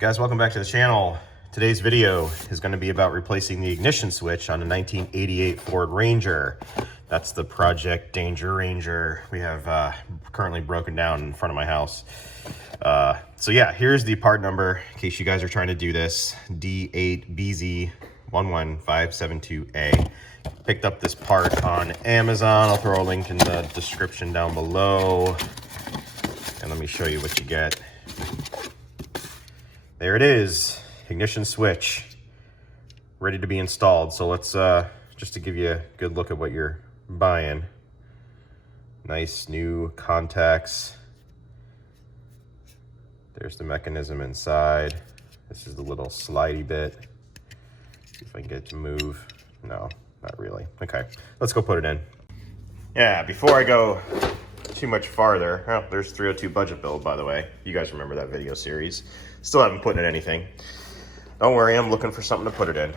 Guys, welcome back to the channel. Today's video is going to be about replacing the ignition switch on a 1988 Ford Ranger. That's the Project Danger Ranger we have currently broken down in front of my house. So yeah, here's the part number in case you guys are trying to do this. D8BZ11572A. Picked up this part on Amazon. I'll throw a link in the description down below. And let me show you what you get. There it is, ignition switch, ready to be installed. So let's, just to give you a good look at what you're buying. Nice new contacts. There's the mechanism inside. This is the little slidey bit. See if I can get it to move. No, not really. Okay, let's go put it in. Yeah, before I go too much farther, oh, there's 302 budget build, by the way. You guys remember that video series. Still haven't put in anything. Don't worry, I'm looking for something to put it in.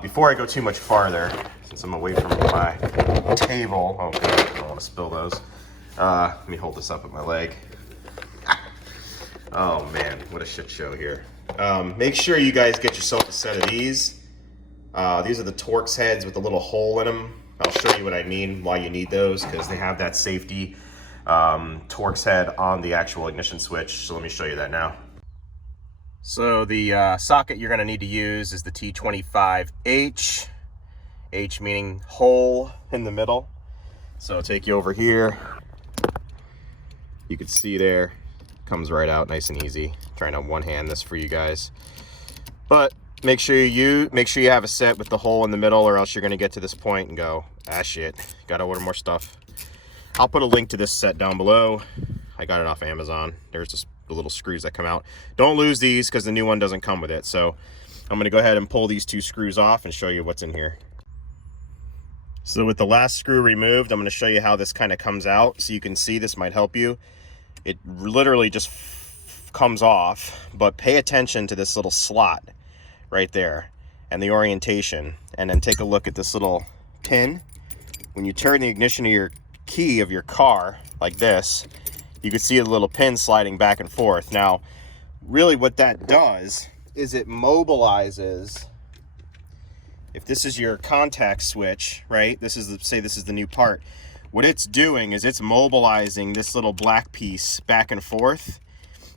Before I go too much farther, since I'm away from my table, oh, I don't want to spill those. Let me hold this up with my leg. Oh man, what a shit show here. Make sure you guys get yourself a set of these. These are the Torx heads with a little hole in them. I'll show you what I mean, why you need those, because they have that safety Torx head on the actual ignition switch. So let me show you that now. So the socket you're going to need to use is the T25H, H meaning hole in the middle. So I'll take you over here. You can see there, comes right out nice and easy. I'm trying to one-hand this for you guys. But make sure you have a set with the hole in the middle, or else you're going to get to this point and go, ah shit, gotta order more stuff. I'll put a link to this set down below. I got it off Amazon. There's just the little screws that come out. Don't lose these because the new one doesn't come with it. So I'm going to go ahead and pull these two screws off and show you what's in here. So with the last screw removed, I'm going to show you how this kind of comes out. So you can see, this might help you. It literally just comes off, but pay attention to this little slot right there and the orientation, and then take a look at this little pin. When you turn the ignition of your key of your car like this, you can see a little pin sliding back and forth. Now, really what that does is it mobilizes, if this is your contact switch, right? This is say this is the new part. What it's doing is it's mobilizing this little black piece back and forth,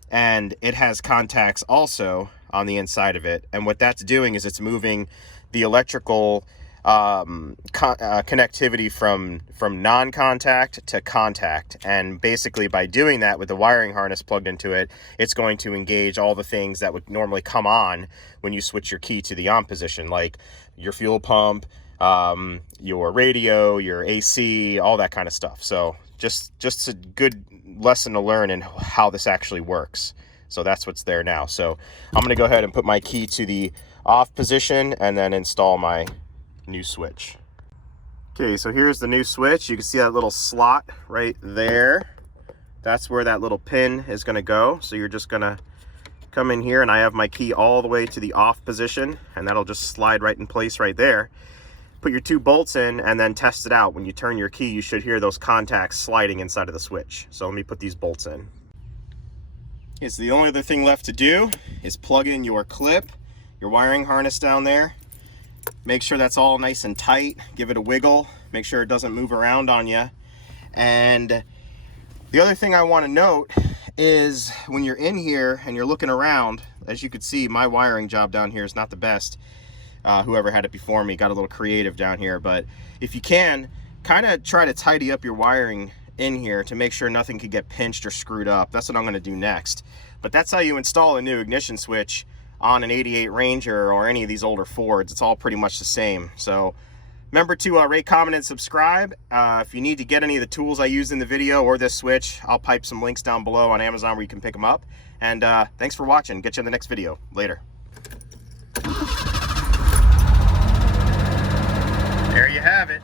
and it has contacts also on the inside of it. And what that's doing is it's moving the electrical connectivity from non-contact to contact, and basically by doing that with the wiring harness plugged into it, it's going to engage all the things that would normally come on when you switch your key to the on position, like your fuel pump, your radio, your AC, all that kind of stuff. So just a good lesson to learn in how this actually works. So that's what's there now. So I'm going to go ahead and put my key to the off position and then install my new switch. Okay, so here's the new switch. You can see that little slot right there. That's where that little pin is going to go. So you're just going to come in here, and I have my key all the way to the off position, and that'll just slide right in place right there. Put your two bolts in and then test it out. When you turn your key, you should hear those contacts sliding inside of the switch. So let me put these bolts in. Okay, so the only other thing left to do is plug in your clip, your wiring harness down there. Make sure that's all nice and tight. Give it a wiggle. Make sure it doesn't move around on you. And the other thing I want to note is when you're in here and you're looking around, as you can see, my wiring job down here is not the best. Whoever had it before me got a little creative down here. But if you can, kind of try to tidy up your wiring in here to make sure nothing could get pinched or screwed up. That's what I'm going to do next. But that's how you install a new ignition switch on an 88 Ranger or any of these older Fords. It's all pretty much the same. So remember to rate, comment, and subscribe. If you need to get any of the tools I used in the video or this switch, I'll pipe some links down below on Amazon where you can pick them up. And thanks for watching. Get you in the next video. Later. There you have it.